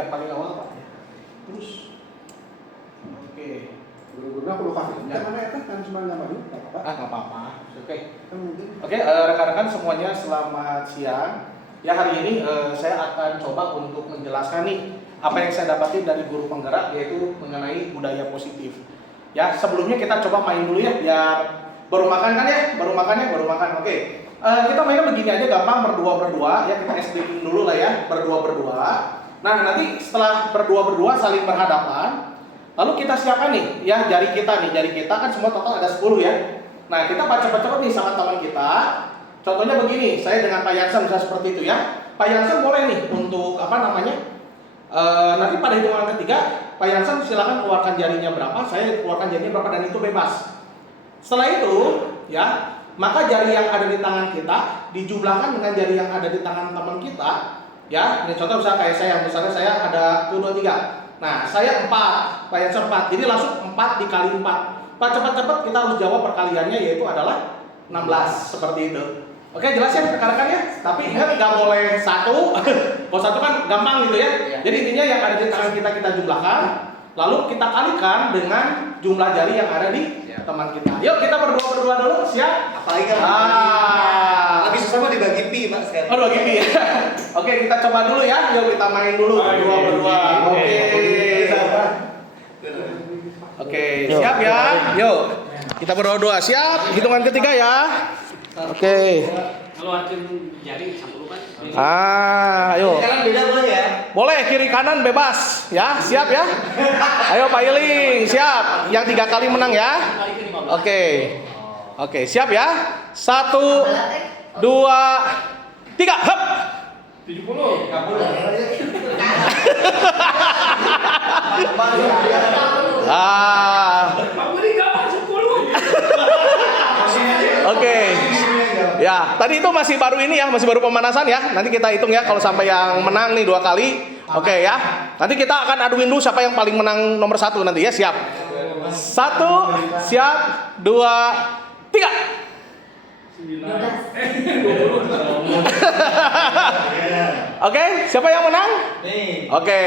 yang paling awal Pak. Terus, oke. Guru-gurunya perlu kasih. Yang mana ya kan cuma nama dulu, nggak apa-apa. Nggak apa-apa. Oke. Kan mungkin. Oke, rekan-rekan semuanya selamat siang. Ya hari ini saya akan coba untuk menjelaskan nih apa yang saya dapatin dari guru penggerak yaitu mengenai budaya positif. Ya sebelumnya kita coba main dulu ya biar baru makan kan ya, baru makan. Oke. Kita mainnya begini aja gampang berdua ya kita explain dulu lah ya berdua. Nah nanti setelah berdua saling berhadapan, lalu kita siapkan nih ya jari kita kan semua total ada 10 ya. Nah kita cepet-cepet nih sama teman kita. Contohnya begini, saya dengan Pak Yansen bisa seperti itu ya. Pak Yansen boleh nih untuk nanti pada hitungan ketiga Pak Yansen silakan keluarkan jarinya berapa, saya keluarkan jarinya berapa dan itu bebas. Setelah itu ya, maka jari yang ada di tangan kita dijumlahkan dengan jari yang ada di tangan teman kita. Ya, ini contoh misalnya kayak misalnya saya ada 1, 2, 3. Nah, saya 4, Pak Yansen 4. Jadi langsung 4 dikali 4. Pak cepet-cepet kita harus jawab perkaliannya yaitu adalah 16 seperti itu. Oke, jelas ya rekan-rekan ya. Tapi nggak boleh 1. Kalau 1 kan gampang gitu ya. Jadi intinya yang ada di tangan kita jumlahkan, lalu kita kalikan dengan jumlah jari yang ada di teman kita. Yuk kita berdua dulu, siap? Apalagi kan lebih susah mah dibagi pi Pak sekali. Oh, bagi pi. Oke, kita coba dulu ya. Yuk kita main dulu berdua. Oke, siap ya. Yuk. Kita berdua siap. Hitungan ketiga ya. Oke. Kalau hakim jari satu kan. Ayo. Kanan beda boleh ya? Boleh kiri kanan bebas ya. Siap ya. Ayo Pak Iling, siap. Yang 3 kali menang ya. Oke, siap ya. 1 2 3 hop. 70. Oke. Ya, tadi itu masih baru ini ya, masih baru pemanasan ya. Nanti kita hitung ya kalau sampai yang menang nih 2 kali. Oke ya. Nanti kita akan aduin dulu siapa yang paling menang nomor 1 nanti ya. Siap. 1 siap 2 3. Oke, siapa yang menang? Oke.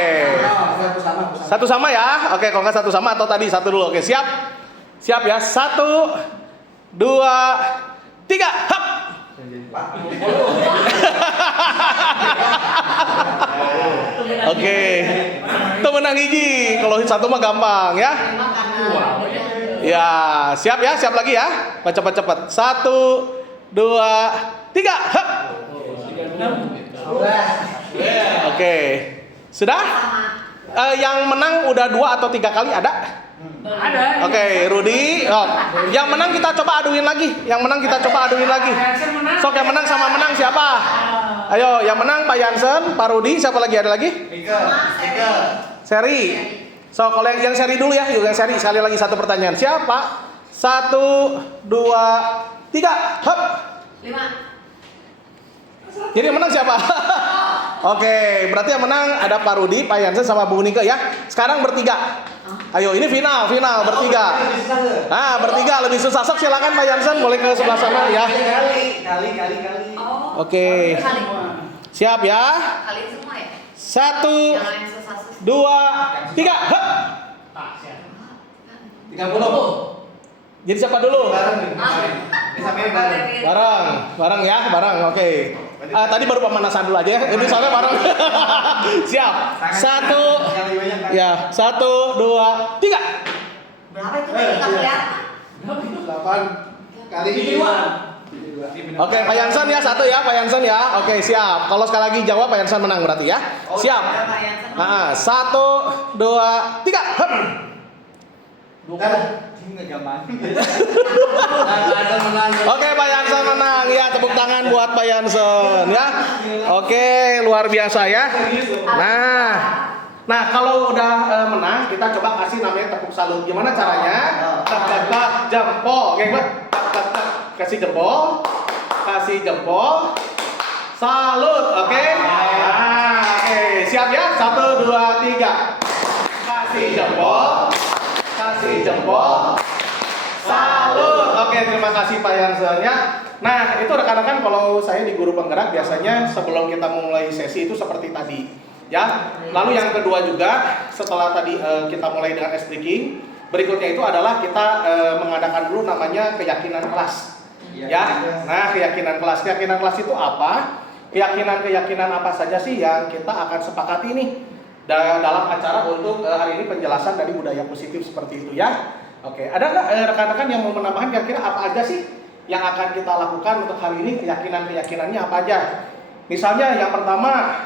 Satu sama ya. Oke, kalau nggak satu sama atau tadi satu dulu. Oke, siap. Siap ya. 1 2 3 hop. Oke. Itu menang hiji. Kalau satu mah gampang ya. Ya, siap ya, siap lagi ya. Cepat-cepat. 1 2 3 hop. Oke. Sudah? Yang menang udah 2 atau 3 kali ada? Ada. Oke, Rudi. Oh, yang menang kita coba aduin lagi. Sok yang menang sama menang siapa? Ayo, yang menang Pak Yansen, Pak Rudi, siapa lagi ada lagi? Seri. So, kalau yang seri dulu ya, yuk yang seri sekali lagi satu pertanyaan. Siapa? 1 2 3 hop. 5. Jadi yang menang siapa? Oke, berarti yang menang ada Pak Rudi, Pak Yansen sama Bu Nike ya. Sekarang bertiga. Ayo, ini final bertiga. Nah, bertiga lebih susah. Sok silakan Pak Yansen, boleh ke sebelah sana ya. Kali. Oke. Siap ya. Kalian semua ya? 1 Jangan yang susah-susah. 2 3 hop. 30. Jadi siapa dulu? Bareng. Bareng. Oke. Tadi baru pemanasan dulu aja ya. Ini soalnya bareng. Siap. 1 ya, 1 2 3. Berapa itu tadi nggak kelihatan? 8 kali 2. Oke, Pak Yansen ya 1 ya, Pak Yansen ya. Oke, siap. Kalau sekali lagi jawab Pak Yansen menang berarti ya. Siap. Nah, 1 2 3 hop. Oke, Pak Yansen menang ya, tepuk tangan buat Pak Yansen ya. Oke, luar biasa ya. Nah kalau udah menang kita coba kasih namanya tepuk salut. Gimana caranya? Tak jempol, oke Pak. Kasih jempol. Salut, oke? Oke, siap ya? 1 2 3. Kasih jempol. Salut. Oke, terima kasih Pak Yansen ya. Nah, itu rekan-rekan kalau saya di Guru Penggerak biasanya sebelum kita mulai sesi itu seperti tadi. Ya, lalu yang kedua juga setelah tadi kita mulai dengan ice breaking, berikutnya itu adalah kita mengadakan dulu namanya keyakinan kelas. Ya, nah keyakinan kelas itu apa? Keyakinan apa saja sih yang kita akan sepakati nih dalam acara untuk hari ini penjelasan dari budaya positif seperti itu ya. Oke, ada nggak rekan-rekan yang mau menambahkan kira-kira apa aja sih yang akan kita lakukan untuk hari ini, keyakinannya apa aja? Misalnya yang pertama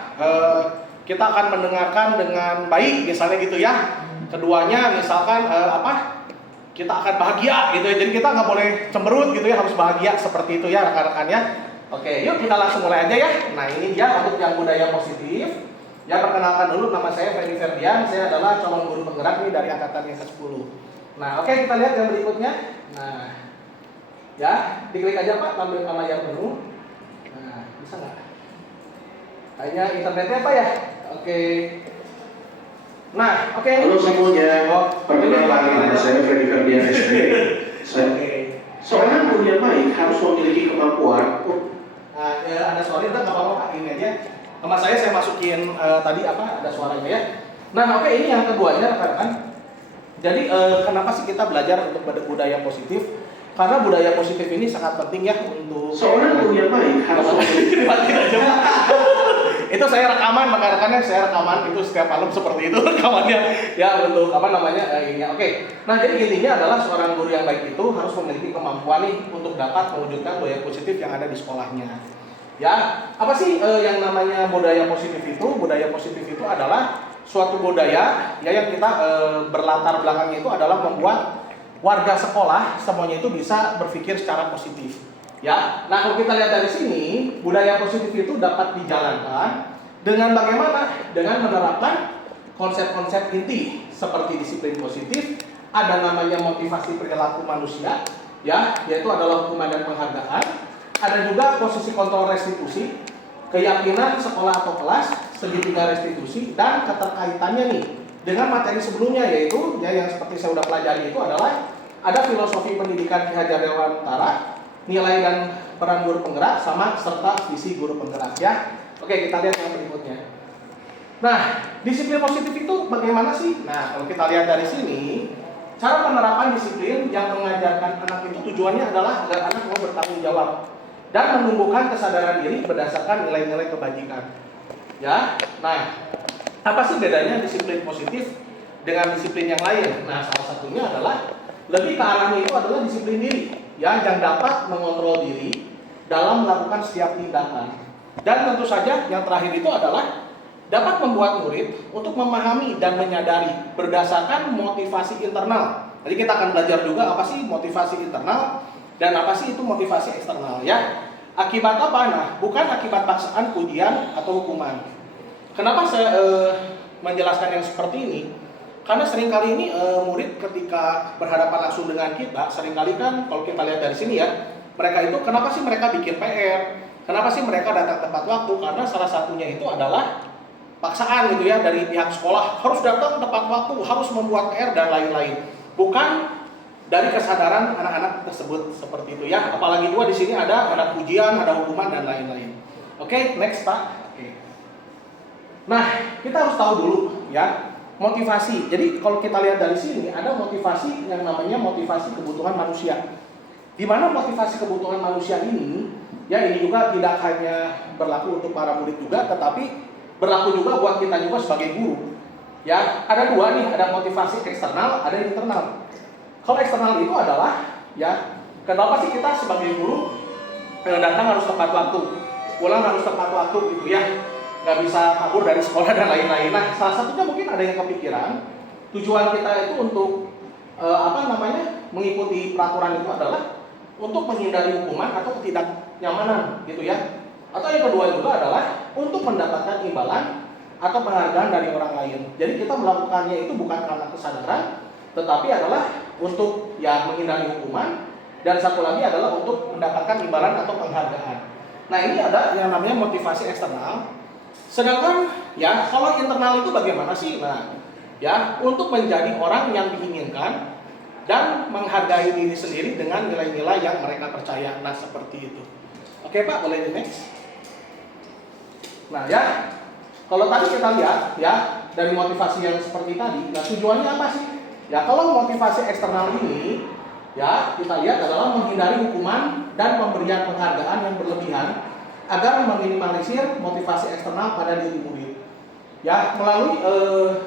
kita akan mendengarkan dengan baik, misalnya gitu ya. Keduanya misalkan kita akan bahagia gitu ya. Jadi kita nggak boleh cemberut gitu ya, harus bahagia seperti itu ya rekan-rekannya. Oke, yuk kita langsung mulai aja ya. Nah ini dia untuk yang budaya positif. Ya perkenalkan dulu, nama saya Freddy Ferdian. Saya adalah calon guru penggerak nih dari angkatan yang ke-10. Nah oke, kita lihat yang berikutnya. Nah ya, diklik aja Pak, tampilkan layar penuh. Nah bisa nggak? Kayaknya internetnya apa ya? Oke. Nah, oke. Halo semuanya, perkenalkan nama saya Freddy Ferdian SD. Seorang guru yang baik harus memiliki kemampuan. Nah, ada suara nggak apa-apa Pak, ini aja. Sama saya masukin tadi ada suaranya ya. Nah, oke, ini yang keduanya rekan-rekan. Jadi kenapa sih kita belajar untuk budaya positif? Karena budaya positif ini sangat penting ya untuk Seorang guru yang baik harus memiliki itu saya rekaman, rekan-rekannya saya rekaman itu setiap malam seperti itu rekamannya ya untuk ini. Oke. Nah, jadi intinya adalah seorang guru yang baik itu harus memiliki kemampuan nih untuk dapat mewujudkan budaya positif yang ada di sekolahnya. Ya, apa sih yang namanya budaya positif itu? Budaya positif itu adalah suatu budaya ya yang kita berlatar belakangnya itu adalah membuat warga sekolah semuanya itu bisa berpikir secara positif. Ya, nah kalau kita lihat dari sini, budaya positif itu dapat dijalankan dengan bagaimana? Dengan menerapkan konsep-konsep inti seperti disiplin positif, ada namanya motivasi perilaku manusia, ya, yaitu adalah hukuman dan penghargaan, ada juga posisi kontrol restitusi, keyakinan sekolah atau kelas, segitiga restitusi, dan keterkaitannya nih dengan materi sebelumnya yaitu ya yang seperti saya sudah pelajari itu adalah ada filosofi pendidikan Ki Hajar Dewantara, nilai dan peran guru penggerak sama serta visi guru penggerak ya. Oke, kita lihat yang berikutnya. Nah, disiplin positif itu bagaimana sih? Nah, kalau kita lihat dari sini, cara penerapan disiplin yang mengajarkan anak itu tujuannya adalah agar anak mau bertanggung jawab dan menumbuhkan kesadaran diri berdasarkan nilai-nilai kebajikan. Ya. Nah, apa sih bedanya disiplin positif dengan disiplin yang lain? Nah, salah satunya adalah lebih ke arahnya itu adalah disiplin diri. Ya, yang dapat mengontrol diri dalam melakukan setiap tindakan. Dan tentu saja yang terakhir itu adalah dapat membuat murid untuk memahami dan menyadari berdasarkan motivasi internal. Jadi kita akan belajar juga apa sih motivasi internal dan apa sih itu motivasi eksternal ya. Akibat apa? Nah, bukan akibat paksaan, ujian atau hukuman. Kenapa saya menjelaskan yang seperti ini? Karena seringkali ini murid ketika berhadapan langsung dengan kita, seringkali kan kalau kita lihat dari sini ya, mereka itu kenapa sih mereka bikin PR? Kenapa sih mereka datang tepat waktu? Karena salah satunya itu adalah paksaan gitu ya dari pihak sekolah, harus datang tepat waktu, harus membuat PR dan lain-lain. Bukan dari kesadaran anak-anak tersebut seperti itu ya. Apalagi juga di sini ada ujian, ada hukuman dan lain-lain. Oke, next Pak. Oke. Nah, kita harus tahu dulu ya. Motivasi. Jadi kalau kita lihat dari sini ada motivasi yang namanya motivasi kebutuhan manusia. Di mana motivasi kebutuhan manusia ini, ya ini juga tidak hanya berlaku untuk para murid juga, tetapi berlaku juga buat kita juga sebagai guru. Ya, ada dua nih, ada motivasi eksternal, ada internal. Kalau eksternal itu adalah, ya, kenapa sih kita sebagai guru datang harus tepat waktu, pulang harus tepat waktu gitu ya. Nggak bisa kabur dari sekolah dan lain-lain. Nah, salah satunya mungkin ada yang kepikiran tujuan kita itu untuk mengikuti peraturan itu adalah untuk menghindari hukuman atau ketidaknyamanan gitu ya. Atau yang kedua juga adalah untuk mendapatkan imbalan atau penghargaan dari orang lain. Jadi kita melakukannya itu bukan karena kesadaran, tetapi adalah untuk ya menghindari hukuman, dan satu lagi adalah untuk mendapatkan imbalan atau penghargaan. Nah, ini ada yang namanya motivasi eksternal. Sedangkan ya kalau internal itu bagaimana sih? Nah, ya untuk menjadi orang yang diinginkan dan menghargai diri sendiri dengan nilai-nilai yang mereka percaya. Nah, seperti itu. Oke Pak, boleh di next. Nah ya, kalau tadi kita lihat ya dari motivasi yang seperti tadi, nah tujuannya apa sih? Ya kalau motivasi eksternal ini ya kita lihat adalah menghindari hukuman dan pemberian penghargaan yang berlebihan agar meminimalisir motivasi eksternal pada diri murid. Ya melalui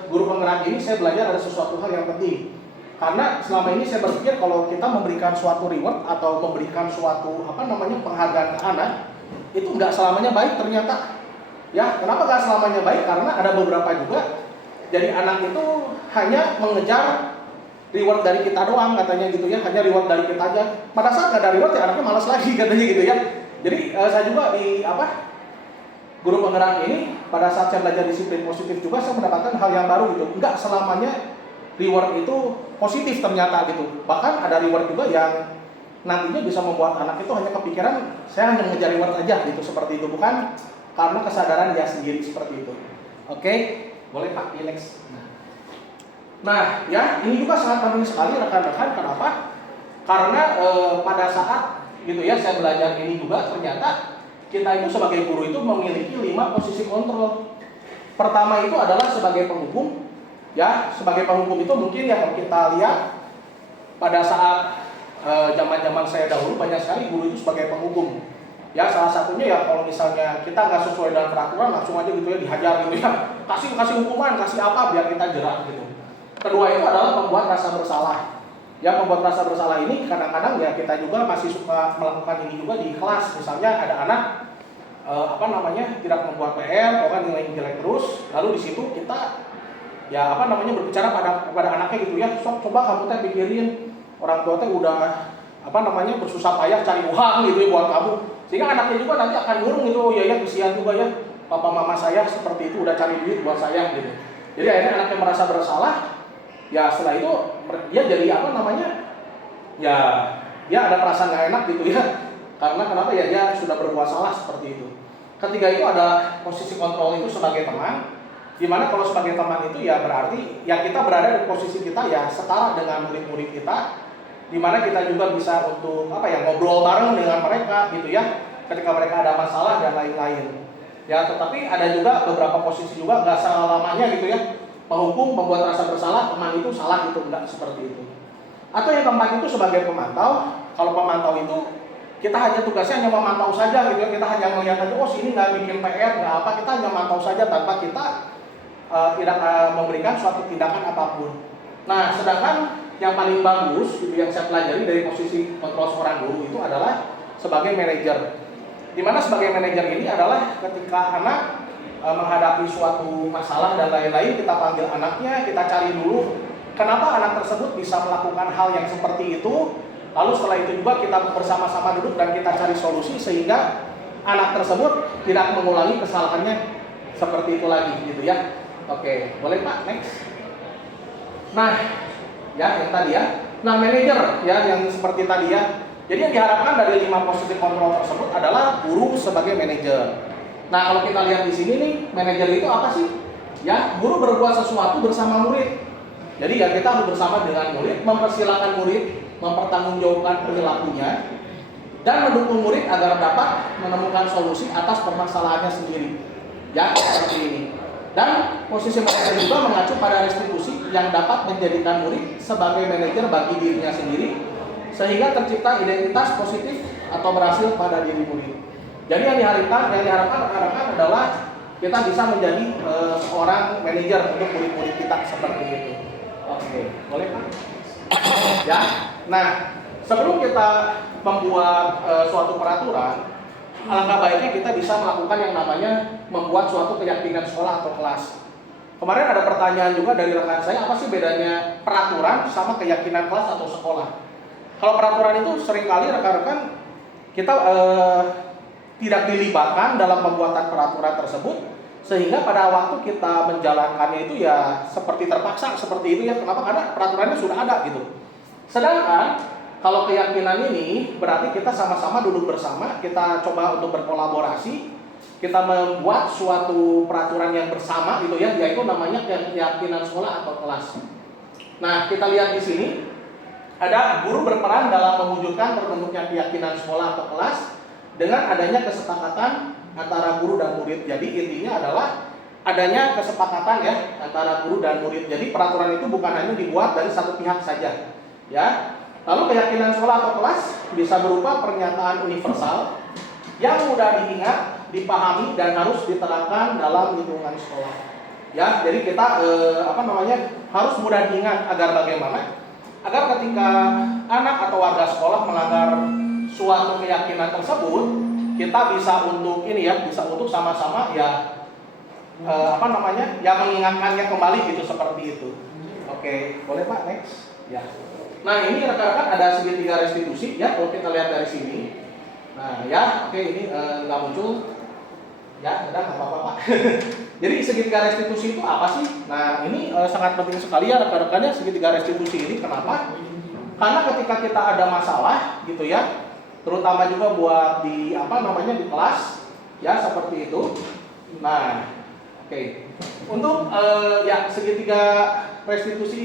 guru penggerak ini saya belajar ada sesuatu hal yang penting. Karena selama ini saya berpikir kalau kita memberikan suatu reward atau memberikan suatu penghargaan ke anak itu nggak selamanya baik ternyata. Ya kenapa nggak selamanya baik? Karena ada beberapa juga. Jadi anak itu hanya mengejar reward dari kita doang katanya gitu ya, hanya reward dari kita aja. Pada saat nggak ada reward ya anaknya malas lagi katanya gitu ya. Jadi saya juga di guru penggerak ini pada saat saya belajar disiplin positif juga saya mendapatkan hal yang baru gitu. Enggak selamanya reward itu positif ternyata gitu. Bahkan ada reward juga yang nantinya bisa membuat anak itu hanya kepikiran saya hanya mengejar reward aja gitu seperti itu, bukan karena kesadaran dia sendiri seperti itu. Oke, boleh Pak, next. Nah, ya ini juga sangat penting sekali rekan-rekan. Kenapa? Karena pada saat gitu ya saya belajar ini juga ternyata kita itu sebagai guru itu memiliki 5 posisi kontrol. Pertama itu adalah sebagai penghukum. Ya, sebagai penghukum itu mungkin yang kita lihat pada saat zaman-zaman saya dahulu banyak sekali guru itu sebagai penghukum. Ya, salah satunya ya kalau misalnya kita nggak sesuai dengan peraturan langsung aja gitu ya dihajar gitu ya. Kasih hukuman, kasih apa biar kita jerak gitu. Kedua itu adalah membuat rasa bersalah. Ya, membuat rasa bersalah ini kadang-kadang ya kita juga masih suka melakukan ini juga di kelas. Misalnya ada anak tidak membuat PR, bahkan nilai jelek terus, lalu di situ kita ya berbicara kepada anaknya gitu ya, coba kamu teh pikirin orang tua teh udah bersusah payah cari uang gitu ya buat kamu, sehingga anaknya juga nanti akan ngurung gitu, oh ya kesian juga ya papa mama saya seperti itu udah cari duit buat saya gitu. Jadi akhirnya anaknya merasa bersalah, ya setelah itu dia jadi ya dia ada perasaan nggak enak gitu ya, karena kenapa ya dia sudah berbuat salah seperti itu. Ketiga itu ada posisi kontrol itu sebagai teman. Dimana kalau sebagai teman itu ya berarti ya kita berada di posisi kita ya setara dengan murid-murid kita, dimana kita juga bisa untuk ngobrol bareng dengan mereka gitu ya ketika mereka ada masalah dan lain-lain ya. Tetapi ada juga beberapa posisi juga nggak selamanya gitu ya menghukum, membuat rasa bersalah teman itu salah gitu, enggak seperti itu. Atau yang keempat itu sebagai pemantau. Kalau pemantau itu kita hanya tugasnya hanya memantau saja gitu ya, kita hanya melihat aja oh sini nggak bikin PR nggak apa, kita hanya mantau saja tanpa kita tidak memberikan suatu tindakan apapun. Nah, sedangkan yang paling bagus gitu yang saya pelajari dari posisi kontrol seorang guru itu adalah sebagai manajer. Dimana sebagai manajer ini adalah ketika anak menghadapi suatu masalah dan lain-lain, kita panggil anaknya, kita cari dulu kenapa anak tersebut bisa melakukan hal yang seperti itu. Lalu setelah itu juga kita bersama-sama duduk dan kita cari solusi sehingga anak tersebut tidak mengulangi kesalahannya seperti itu lagi gitu ya. Oke, boleh Pak, next. Nah, ya yang tadi ya. Nah, manajer ya yang seperti tadi ya. Jadi yang diharapkan dari 5 posisi kontrol tersebut adalah guru sebagai manajer. Nah, kalau kita lihat di sini nih, manajer itu apa sih? Ya, guru berbuat sesuatu bersama murid. Jadi ya kita harus bersama dengan murid, mempersilahkan murid mempertanggungjawabkan perilakunya dan mendukung murid agar dapat menemukan solusi atas permasalahannya sendiri. Ya, seperti ini. Dan posisi manajer juga mengacu pada restitusi yang dapat menjadikan murid sebagai manajer bagi dirinya sendiri sehingga tercipta identitas positif atau berhasil pada diri murid. Jadi yang diharapkan rekan-rekan adalah kita bisa menjadi seorang manajer untuk murid-murid kita seperti itu. Oke, boleh Pak? Ya. Nah, sebelum kita membuat suatu peraturan, alangkah baiknya kita bisa melakukan yang namanya membuat suatu keyakinan sekolah atau kelas. Kemarin ada pertanyaan juga dari rekan saya, apa sih bedanya peraturan sama keyakinan kelas atau sekolah? Kalau peraturan itu seringkali rekan-rekan kita tidak dilibatkan dalam pembuatan peraturan tersebut, sehingga pada waktu kita menjalankannya itu ya seperti terpaksa seperti itu ya. Kenapa? Karena peraturannya sudah ada gitu. Sedangkan kalau keyakinan ini berarti kita sama-sama duduk bersama, kita coba untuk berkolaborasi, kita membuat suatu peraturan yang bersama gitu ya, yaitu namanya keyakinan sekolah atau kelas. Nah, kita lihat di sini ada guru berperan dalam mewujudkan terbentuknya keyakinan sekolah atau kelas dengan adanya kesepakatan antara guru dan murid. Jadi intinya adalah adanya kesepakatan ya antara guru dan murid. Jadi peraturan itu bukan hanya dibuat dari satu pihak saja, ya. Lalu keyakinan sekolah atau kelas bisa berupa pernyataan universal yang mudah diingat, dipahami dan harus diterapkan dalam lingkungan sekolah. Ya, jadi kita harus mudah diingat agar bagaimana? Agar ketika anak atau warga sekolah melanggar suatu keyakinan tersebut, kita bisa untuk sama-sama mengingatkannya kembali gitu seperti itu. Oke, boleh Pak, next. Ya. Nah, ini rekan-rekan ada segitiga restitusi ya, kalau kita lihat dari sini. Nah, ya, oke, ini nggak muncul. Ya, udah nggak apa-apa Pak. Jadi segitiga restitusi itu apa sih? Nah, ini sangat penting sekali ya rekan-rekannya segitiga restitusi ini. Kenapa? Karena ketika kita ada masalah gitu ya, terutama juga buat di di kelas ya seperti itu. Nah, oke. Untuk segitiga restitusi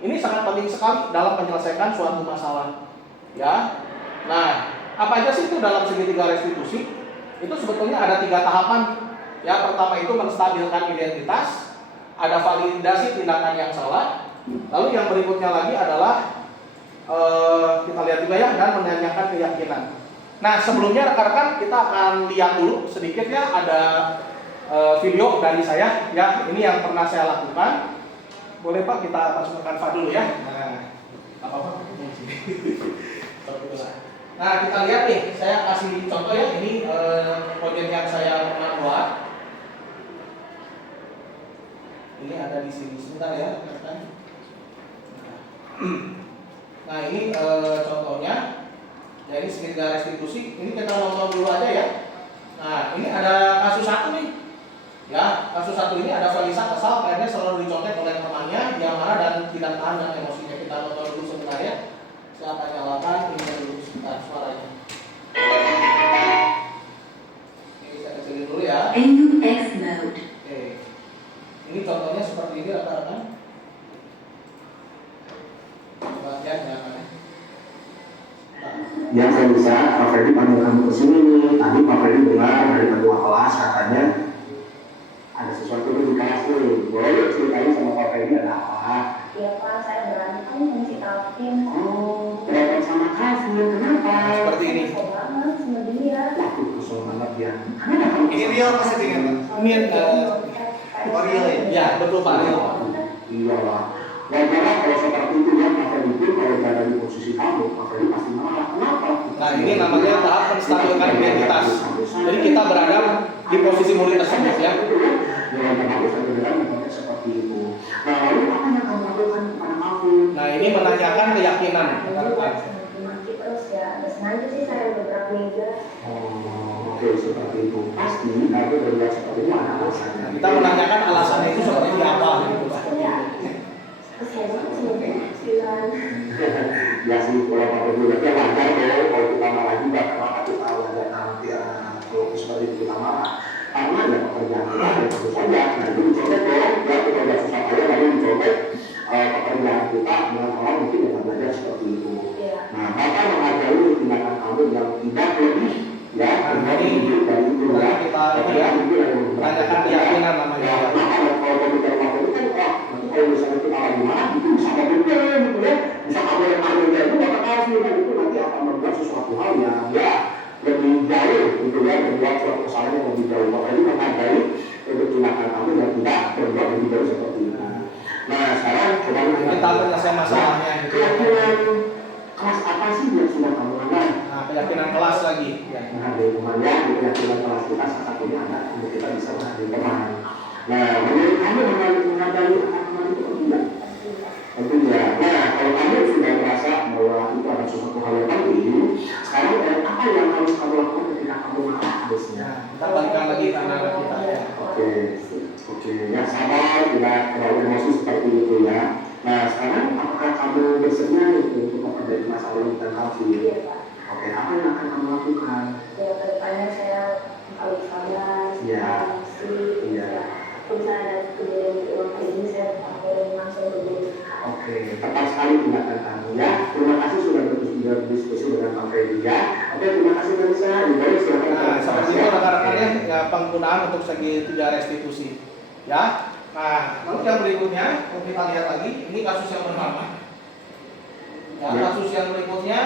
ini sangat penting sekali dalam menyelesaikan suatu masalah. Ya. Nah, apa aja sih itu dalam segitiga restitusi? Itu sebetulnya ada 3 tahapan. Ya, pertama itu menstabilkan identitas, ada validasi tindakan yang salah, lalu yang berikutnya lagi adalah kita lihat juga ya, dan menanyakan keyakinan. Nah, sebelumnya rekan-rekan kita akan lihat dulu sedikit ya, ada video dari saya ya, ini yang pernah saya lakukan. Boleh Pak kita masukkan Pak dulu ya. Nah, apa-apa. Nah, kita lihat nih, saya kasih contoh ya, ini proyek yang saya pernah buat. Ini ada di sini, sebentar ya. Nah, ini contohnya. Ya, ini segitiga restitusi. Ini kita nonton dulu aja ya. Nah, ini ada kasus 1 nih. Ya, kasus 1 ini ada Valisa kesal karena selalu dicontek oleh temannya, dia marah dan tidak tahan dengan emosinya. Kita nonton dulu sebentar ya. Saya akan nyalakan ini dulu sebentar suaranya. Ini saya kecilin dulu ya. AUX mode. Oke. Ini contohnya seperti ini rekan-rekan. Coba lihat ya. Ya Valisa, Pak Freddy panggil kamu ke sini nih. Tadi Pak Freddy dengar dari ketua kelas katanya ada sesuatu di kelas nih. Boleh ceritain sama Pak Freddy ada apa? Ya Pak, saya berantem sama si Alvin. Oh, berantem sama Kavin, kenapa? Seperti ini. Kesel banget sama dia. Waduh, kesel banget ya. Ini real pasti dengan Pak. Ini Oh, real ya? ya, betul Pak Leo. Iya lah. Wajar kalau seperti itu ya, Pak Freddy pun kalau berada di posisi kamu, Pak Freddy pasti marah. Kenapa? Nah, ini namanya tahap menstabilkan identitas. Jadi kita berada di posisi murid tersebut ya. Dengan bagus dan benar seperti itu. Nah, lalu apa yang kamu lakukan kepada Kavin? Nah, ini menanyakan keyakinan. Maki terus ya, ada sengaja sih saya beberapa minggu. Oh, oke seperti itu. Pasti aku berbuat seperti itu ada alasannya. Kita menanyakan alasannya itu seperti apa gitu. Kesian banget sih bilang. Ya sih, kalau Pak Freddy berarti wajar dong kalau kita marah juga. Kenapa kita wajar nanti kalau seperti itu kita marah? Karena ya pekerjaan kita ya tentu saja. Nah itu dicoba dong, ya kita udah susah aja lalu dicoba pekerjaan kita dengan orang mungkin yang belajar seperti itu. Nah, Bapak menghargai tindakan kamu yang tidak lebih ya, dari itu ya. Kita menanyakan keyakinan namanya. Ya, kalau komputer waktu itu kan, nanti kalau misalnya kita lagi marah, itu bisa komputer gitu ya. Bisa kamu yang marah itu nggak kasih kan itu nanti akan membuat sesuatu hal yang ya lebih jauh gitu ya, membuat suatu kesalahan yang lebih jauh. Maka ini menghargai untuk tindakan kamu yang tidak berbuat lebih jauh seperti itu. Nah, sekarang coba kita menyelesaikan masalahnya gitu. Keyakinan kelas apa sih yang sudah kamu angkat? Nah, keyakinan kelas lagi. Nah, dari temannya, di keyakinan kelas kita salah satunya ada untuk kita bisa menghargai teman. Nah, menurut kamu menghargai teman itu penting nggak? Penting ya. Nah, kalau kamu sudah merasa bahwa itu ada sesuatu hal yang penting, sekarang apa yang harus kamu lakukan ketika kamu marah harusnya? Nah, kita balikan lagi ke anak kita ya. Oke, ya sabar, tidak terlalu emosi seperti itu ya. Nah, sekarang apakah kamu bersedia untuk memperbaiki masalah ini dengan Kavin? Iya Pak. Oke, apa yang akan kamu lakukan? Ya kedepannya saya paling sabar, Iya. Iya. Kalau misalnya ada kejadian ulang kayak gini saya akan langsung berburu. Oke, tepat sekali tindakan kamu ya. Terima kasih sudah berdiskusi dengan Pak Freddy ya. Oke, terima kasih Vanessa. Ibu silakan. Nah, seperti itu rekan-rekannya ya, penggunaan untuk segitiga restitusi. Ya. Nah, lalu yang berikutnya, kalau kita lihat lagi, ini kasus yang pertama. Ya, kasus yang berikutnya,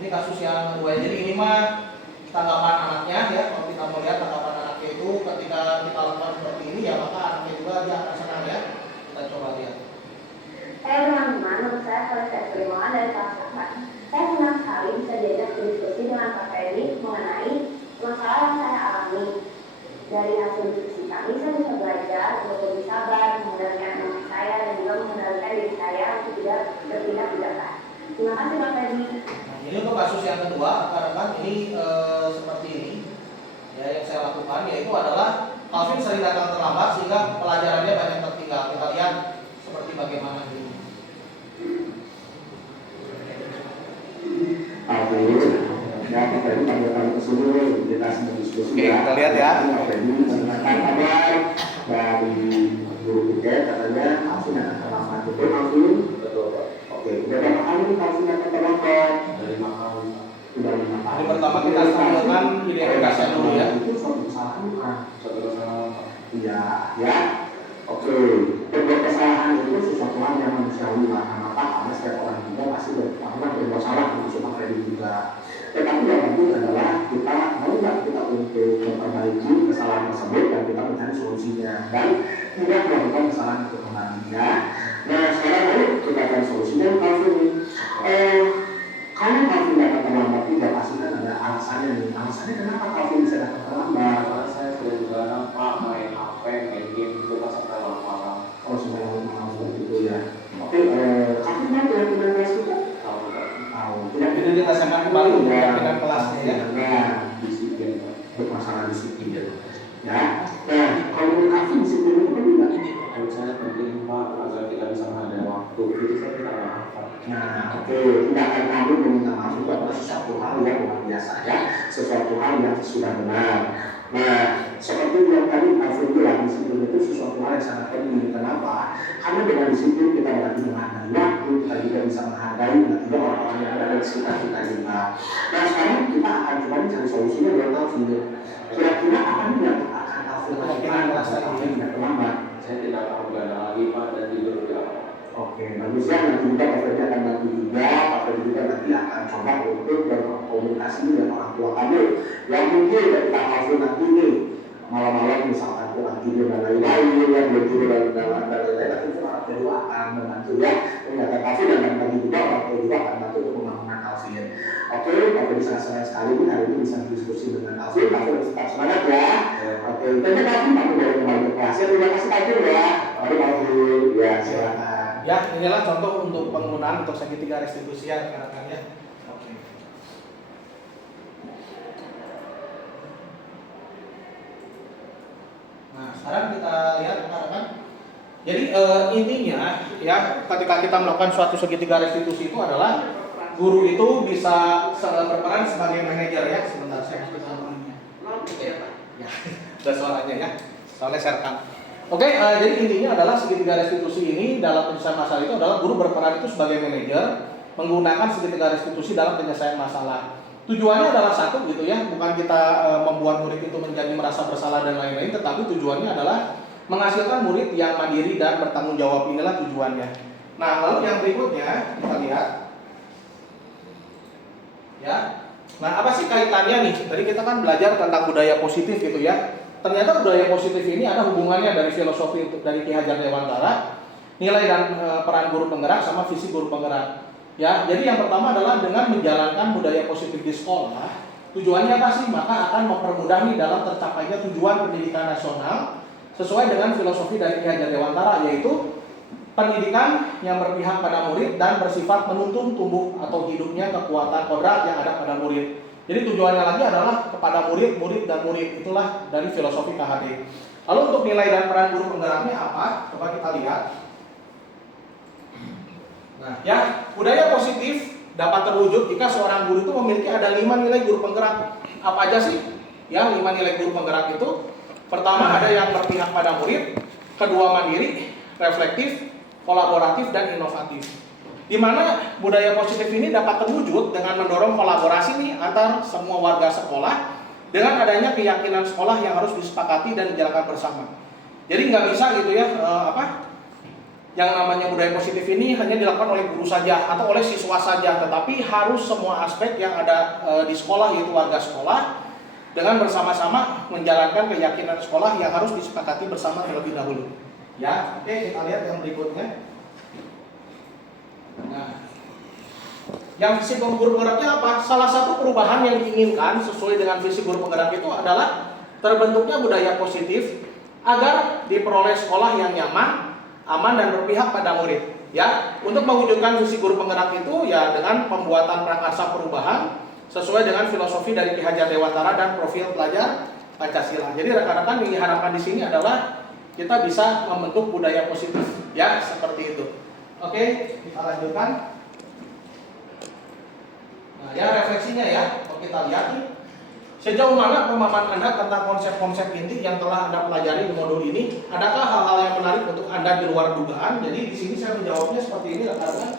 ini kasus yang kedua. Jadi ini mah tanggapan anaknya ya. Kalau kita melihat tanggapan anaknya itu ketika kita lakukan seperti ini, ya maka anaknya juga dia akan senang ya. Kita coba lihat. Teman-teman, menurut saya kalau saya terima dari pasangan, saya senang sekali bisa diajak berdiskusi dengan Kak Feby mengenai masalah yang saya alami. Dari hasil diskusi kami, saya bisa belajar untuk lebih sabar, mengendalikan emosi saya, dan juga mengendalikan diri saya untuk tidak bertindak bijaksana. Terima kasih Kak Feby. Nah, ini untuk kasus yang kedua, rekan-rekan ini seperti ini. Ya, yang saya lakukan yaitu adalah Alvin sering datang terlambat sehingga pelajarannya banyak tertinggal. Kita lihat seperti bagaimana ini. Ya, Pak Feby panggil ke sini, kita sedang diskusi. Oke, kita lihat ya. Pak Feby menceritakan kabar dari guru tiket, katanya Alvin akan terlambat. Betul, Alvin? Betul, Pak. Oke, udah berapa kali Alvin akan terlambat? Dari 5 kali. Sudah 5 kali. Ini pertama kita tampilkan identitasnya dulu ya. Itu suatu kesalahan, Pak. Suatu kesalahan, Pak. Iya, ya. Oke, berbuat kesalahan itu sesuatu hal yang manusiawi lah. Kenapa? Karena setiap orang juga pasti pernah berbuat salah, termasuk Pak Feby juga. Tetapi yang penting adalah kita mau nggak kita untuk memperbaiki kesalahan tersebut dan kita mencari solusinya dan tidak melakukan kesalahan itu kembali ya. Nah sekarang lalu kita cari solusinya Alvin. Kalau Alvin datang terlambat tidak pasti kan ada alasannya nih. Alasannya kenapa Alvin bisa datang terlambat? Karena saya sering banget Pak main HP, main game itu pas sampai malam-malam. Oh sampai malam begitu ya. Oke, Alvin mau pindah kelas juga? Tahu nggak? Tahu. Jadi kita samakan kembali keyakinan kelasnya ya. Nah, disiplin bermasalah disiplin ya. Nah, kalau menurut Alvin disiplin itu penting nggak? Menurut saya penting Pak agar kita bisa menghargai waktu. Jadi saya tidak maaf. Nah, oke, tidak akan kami meminta maaf itu adalah sesuatu hal yang luar biasa ya, sesuatu hal yang sudah benar. Nah, seperti yang tadi Alvin bilang, disiplin itu sesuatu hal yang sangat penting. Kenapa? Karena dengan disiplin kita berarti menghargai waktu, kita juga bisa menghargai dan juga orang-orang yang ada di sekitar kita juga. Nah, sekarang kita akan coba cari solusinya buat Alvin. Kira-kira apa nih yang akan Alvin lakukan kalau Alvin tidak terlambat? Saya tidak akan begadang lagi Pak dan tidur di awal. Oke, bagusnya nanti juga Pak Feby akan bantu juga, Pak Feby juga nanti akan coba untuk berkomunikasi dengan orang tua kamu. Yang mungkin ketika Alvin nanti nih malam-malam misalkan kurang tidur dan lain-lain, yang belum tidur dan lain-lain, nanti itu orang tua juga akan membantu ya, mengingatkan Alvin dan nanti juga orang tua juga akan bantu untuk membangunkan Alvin. Oke, Pak Feby sangat senang sekali nih hari ini bisa diskusi dengan Alvin. Alvin tetap semangat ya. Oke, terima kasih Pak Feby dari kembali ke kelas. Terima kasih Alvin ya. Terima kasih. Ya, silakan. Ya, inilah contoh untuk penggunaan untuk segitiga restitusi ya rekan-rekan ya. Oke. Nah, sekarang kita lihat rekan-rekan. Jadi intinya ya ketika kita melakukan suatu segitiga restitusi itu adalah guru itu bisa berperan sebagai manajer ya. Sebentar saya masuk suaranya. Ya, ada suaranya ya. Soalnya saya rekam. Oke, jadi intinya adalah segitiga restitusi ini dalam penyelesaian masalah itu adalah guru berperan itu sebagai manajer menggunakan segitiga restitusi dalam penyelesaian masalah. Tujuannya adalah satu gitu ya, bukan kita membuat murid itu menjadi merasa bersalah dan lain-lain, tetapi tujuannya adalah menghasilkan murid yang mandiri dan bertanggung jawab. Inilah tujuannya. Nah, lalu yang berikutnya kita lihat. Ya. Nah, apa sih kaitannya nih? Tadi kita kan belajar tentang budaya positif gitu ya. Ternyata budaya positif ini ada hubungannya dari filosofi dari Ki Hajar Dewantara, nilai dan peran guru penggerak sama visi guru penggerak. Ya, jadi yang pertama adalah dengan menjalankan budaya positif di sekolah, tujuannya apa sih? Maka akan mempermudah nih dalam tercapainya tujuan pendidikan nasional sesuai dengan filosofi dari Ki Hajar Dewantara, yaitu pendidikan yang berpihak pada murid dan bersifat menuntun tumbuh atau hidupnya kekuatan kodrat yang ada pada murid. Jadi tujuannya lagi adalah kepada murid, dan murid. Itulah dari filosofi KHD. Lalu untuk nilai dan peran guru penggeraknya apa? Coba kita lihat. Nah, ya, budaya positif dapat terwujud jika seorang guru itu memiliki ada 5 nilai guru penggerak. Apa aja sih? Ya, 5 nilai guru penggerak itu. Pertama ada yang berpihak pada murid, kedua mandiri, reflektif, kolaboratif, dan inovatif. Di mana budaya positif ini dapat terwujud dengan mendorong kolaborasi nih antar semua warga sekolah dengan adanya keyakinan sekolah yang harus disepakati dan dijalankan bersama. Jadi nggak bisa gitu ya yang namanya budaya positif ini hanya dilakukan oleh guru saja atau oleh siswa saja, tetapi harus semua aspek yang ada di sekolah, yaitu warga sekolah, dengan bersama-sama menjalankan keyakinan sekolah yang harus disepakati bersama terlebih dahulu. Ya, oke, kita lihat yang berikutnya. Nah, yang visi guru penggeraknya apa? Salah satu perubahan yang diinginkan sesuai dengan visi guru penggerak itu adalah terbentuknya budaya positif agar diperoleh sekolah yang nyaman, aman, dan berpihak pada murid. Ya, untuk mewujudkan visi guru penggerak itu ya dengan pembuatan prakarsa perubahan sesuai dengan filosofi dari Ki Hajar Dewantara dan profil pelajar Pancasila. Jadi rekan-rekan yang diharapkan di sini adalah kita bisa membentuk budaya positif, ya seperti itu. Oke, kita lanjutkan. Nah, ya refleksinya ya, kalau kita lihat nih, sejauh mana pemahaman Anda tentang konsep-konsep inti yang telah Anda pelajari di modul ini? Adakah hal-hal yang menarik untuk Anda di luar dugaan? Jadi di sini saya menjawabnya seperti ini, rekan-rekan.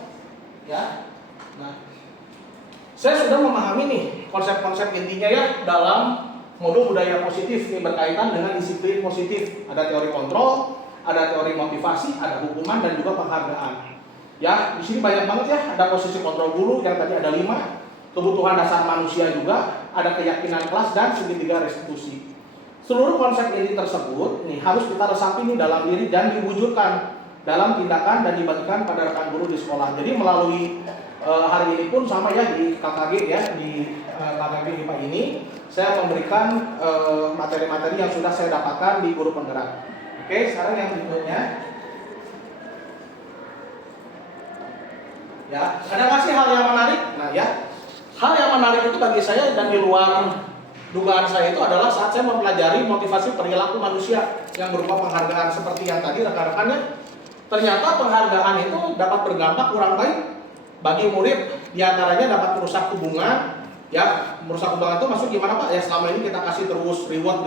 Ya, nah, saya sudah memahami nih konsep-konsep intinya ya dalam modul budaya positif ini berkaitan dengan disiplin positif. Ada teori kontrol, ada teori motivasi, ada hukuman, dan juga penghargaan. Ya, di sini banyak banget ya. Ada posisi kontrol guru yang tadi ada 5. Kebutuhan dasar manusia juga, ada keyakinan kelas, dan segitiga restitusi. Seluruh konsep ini tersebut nih harus kita resapi nih dalam diri dan diwujudkan dalam tindakan dan dibagikan pada rekan guru di sekolah. Jadi melalui hari ini pun sama ya di KKG ya, di KKG IPA ini saya memberikan materi-materi yang sudah saya dapatkan di guru penggerak. Oke, sekarang yang berikutnya. Ya, ada nggak sih hal yang menarik? Nah ya, hal yang menarik itu bagi saya dan di luar dugaan saya itu adalah saat saya mempelajari motivasi perilaku manusia yang berupa penghargaan seperti yang tadi rekan-rekannya. Ternyata penghargaan itu dapat berdampak kurang baik bagi murid, diantaranya dapat merusak hubungan. Ya, merusak hubungan itu maksud gimana Pak? Ya selama ini kita kasih terus reward.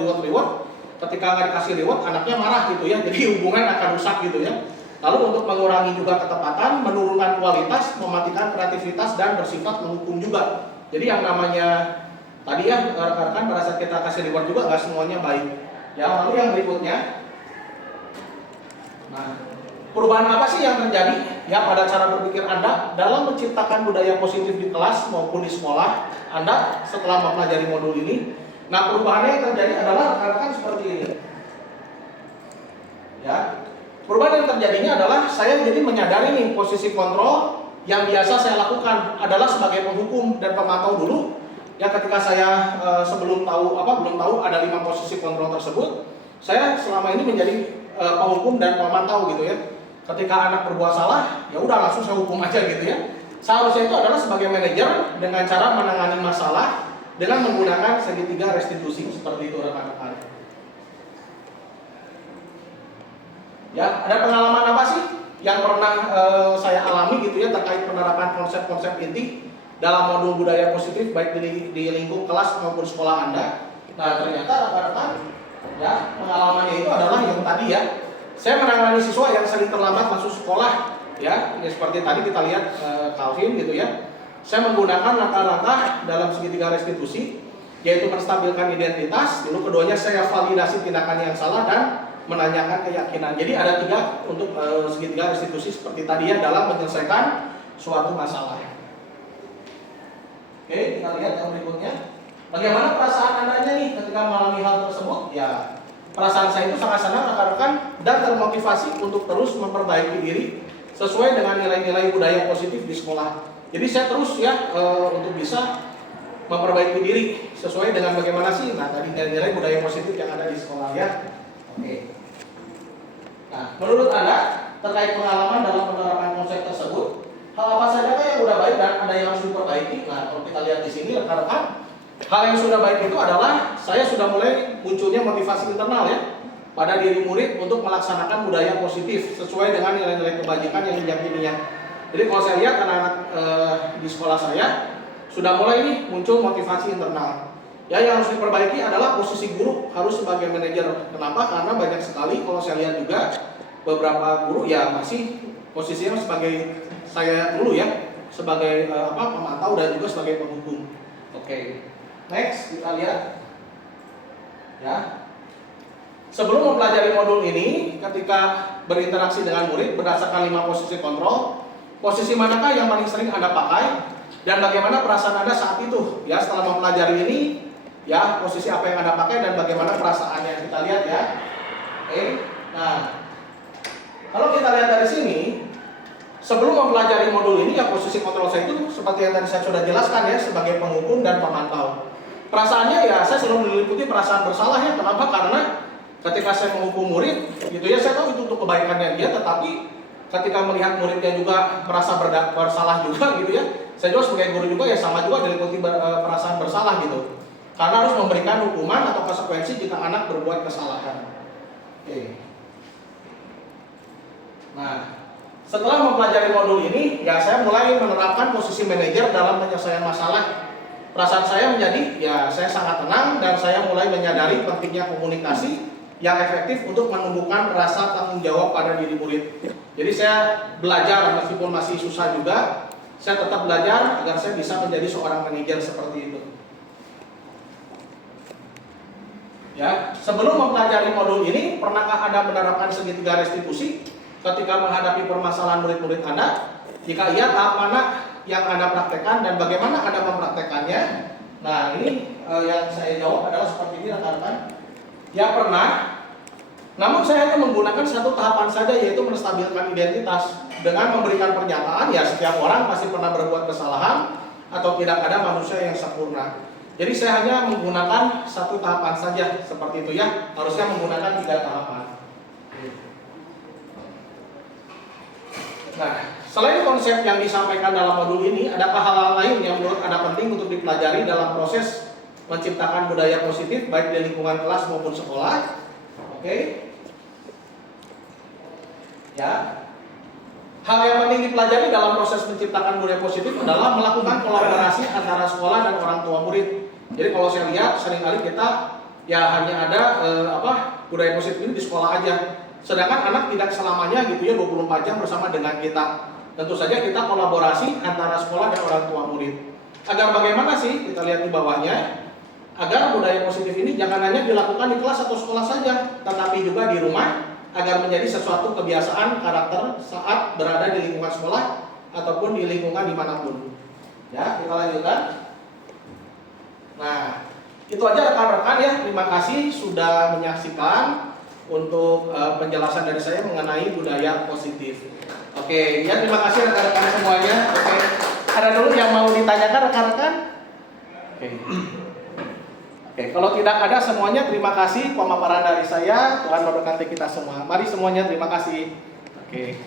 Ketika nggak dikasih reward, anaknya marah gitu ya. Jadi hubungan akan rusak gitu ya. Lalu untuk mengurangi juga ketepatan, menurunkan kualitas, mematikan kreativitas, dan bersifat menghukum juga. Jadi yang namanya tadi ya rekan-rekan pada saat kita kasih reward juga nggak semuanya baik. Ya, lalu yang berikutnya. Nah, perubahan apa sih yang terjadi ya pada cara berpikir Anda dalam menciptakan budaya positif di kelas maupun di sekolah Anda setelah mempelajari modul ini? Nah, perubahannya yang terjadi adalah rekan-rekan seperti ini. Ya. Perubahan yang terjadinya adalah saya jadi menyadari nih posisi kontrol yang biasa saya lakukan adalah sebagai penghukum dan pemantau dulu. Ya, ketika saya belum tahu ada 5 posisi kontrol tersebut, saya selama ini menjadi penghukum dan pemantau gitu ya. Ketika anak berbuat salah, ya udah langsung saya hukum aja gitu ya. Seharusnya itu adalah sebagai manajer dengan cara menangani masalah dengan menggunakan segitiga restitusi seperti itu rekan-rekan. Ya, ada pengalaman apa sih yang pernah saya alami gitu ya terkait penerapan konsep-konsep inti dalam modul budaya positif baik di lingkup kelas maupun sekolah Anda? Nah, ternyata rekan-rekan ya pengalamannya itu adalah yang tadi ya. Saya menangani siswa yang sering terlambat masuk sekolah ya seperti tadi kita lihat Calvin gitu ya. Saya menggunakan langkah-langkah dalam segitiga restitusi, yaitu menstabilkan identitas. Dulu keduanya saya validasi tindakan yang salah dan menanyakan keyakinan. Jadi ada 3 untuk segitiga restitusi seperti tadi ya dalam menyelesaikan suatu masalah. Oke, kita lihat yang berikutnya. Bagaimana perasaan Anda nih ketika mengalami hal tersebut? Ya, perasaan saya itu sangat senang rekan-rekan dan termotivasi untuk terus memperbaiki diri sesuai dengan nilai-nilai budaya positif di sekolah. Jadi saya terus ya untuk bisa memperbaiki diri sesuai dengan bagaimana sih nah tadi nilai-nilai budaya positif yang ada di sekolah ya. Oke. Nah, menurut Anda terkait pengalaman dalam penerapan konsep tersebut, hal apa saja yang sudah baik dan ada yang harus diperbaiki? Nah, kalau kita lihat di sini rekan-rekan, hal yang sudah baik itu adalah saya sudah mulai munculnya motivasi internal ya pada diri murid untuk melaksanakan budaya positif sesuai dengan nilai-nilai kebajikan yang diyakininya. Jadi kalau saya lihat anak-anak di sekolah saya sudah mulai nih muncul motivasi internal. Ya, yang harus diperbaiki adalah posisi guru harus sebagai manajer. Kenapa? Karena banyak sekali kalau saya lihat juga beberapa guru ya masih posisinya sebagai saya dulu ya sebagai pemantau dan juga sebagai penghukum. Oke. Next kita lihat. Ya. sebelum mempelajari modul ini, ketika berinteraksi dengan murid berdasarkan 5 posisi kontrol, posisi manakah yang paling sering Anda pakai dan bagaimana perasaan Anda saat itu? Ya, setelah mempelajari ini, ya, posisi apa yang Anda pakai dan bagaimana perasaannya, kita lihat ya. Oke. Nah, kalau kita lihat dari sini, sebelum mempelajari modul ini, ya posisi kontrol saya itu seperti yang tadi saya sudah jelaskan ya, sebagai penghukum dan pemantau. Perasaannya ya, saya selalu diliputi perasaan bersalah ya. Kenapa? Karena ketika saya menghukum murid, gitu ya, saya tahu itu untuk kebaikannya dia, tetapi ketika melihat muridnya juga merasa bersalah juga, gitu ya, saya juga sebagai guru juga ya sama juga diliputi perasaan bersalah gitu. Karena harus memberikan hukuman atau konsekuensi jika anak berbuat kesalahan. Oke. Nah, setelah mempelajari modul ini, ya saya mulai menerapkan posisi manajer dalam penyelesaian masalah. Perasaan saya menjadi, ya saya sangat tenang dan saya mulai menyadari pentingnya komunikasi yang efektif untuk menumbuhkan rasa tanggung jawab pada diri murid. Jadi saya belajar meskipun masih susah juga, saya tetap belajar agar saya bisa menjadi seorang manajer seperti itu. Ya, sebelum mempelajari modul ini, pernahkah Anda menerapkan segitiga restitusi ketika menghadapi permasalahan murid-murid Anda? Jika iya, tahap mana yang Anda praktekkan dan bagaimana Anda mempraktekannya? Nah, ini yang saya jawab adalah seperti ini rekan-rekan. Ya pernah, namun saya hanya menggunakan satu tahapan saja, yaitu menstabilkan identitas dengan memberikan pernyataan, ya setiap orang pasti pernah berbuat kesalahan atau tidak ada manusia yang sempurna. Jadi saya hanya menggunakan satu tahapan saja, seperti itu ya. Harusnya menggunakan 3 tahapan. Nah, selain konsep yang disampaikan dalam modul ini, adakah hal-hal lain yang menurut Anda penting untuk dipelajari dalam proses menciptakan budaya positif baik di lingkungan kelas maupun sekolah? Oke. Ya. Hal yang penting dipelajari dalam proses menciptakan budaya positif adalah melakukan kolaborasi antara sekolah dan orang tua murid. Jadi kalau saya lihat seringkali kita ya hanya ada budaya positif ini di sekolah aja. Sedangkan anak tidak selamanya gitu ya 24 jam bersama dengan kita. Tentu saja kita kolaborasi antara sekolah dan orang tua murid. Agar bagaimana sih? Kita lihat di bawahnya. Agar budaya positif ini jangan hanya dilakukan di kelas atau sekolah saja, tetapi juga di rumah, agar menjadi sesuatu kebiasaan karakter saat berada di lingkungan sekolah ataupun di lingkungan dimanapun. Ya, kita lanjutkan. Nah, itu aja rekan-rekan ya. Terima kasih sudah menyaksikan untuk penjelasan dari saya mengenai budaya positif. Oke, ya terima kasih rekan-rekan semuanya. Oke, ada dulu yang mau ditanyakan rekan-rekan? Oke. Oke, kalau tidak ada semuanya terima kasih pemaparan dari saya. Tuhan memberkati kita semua. Mari semuanya terima kasih. Oke.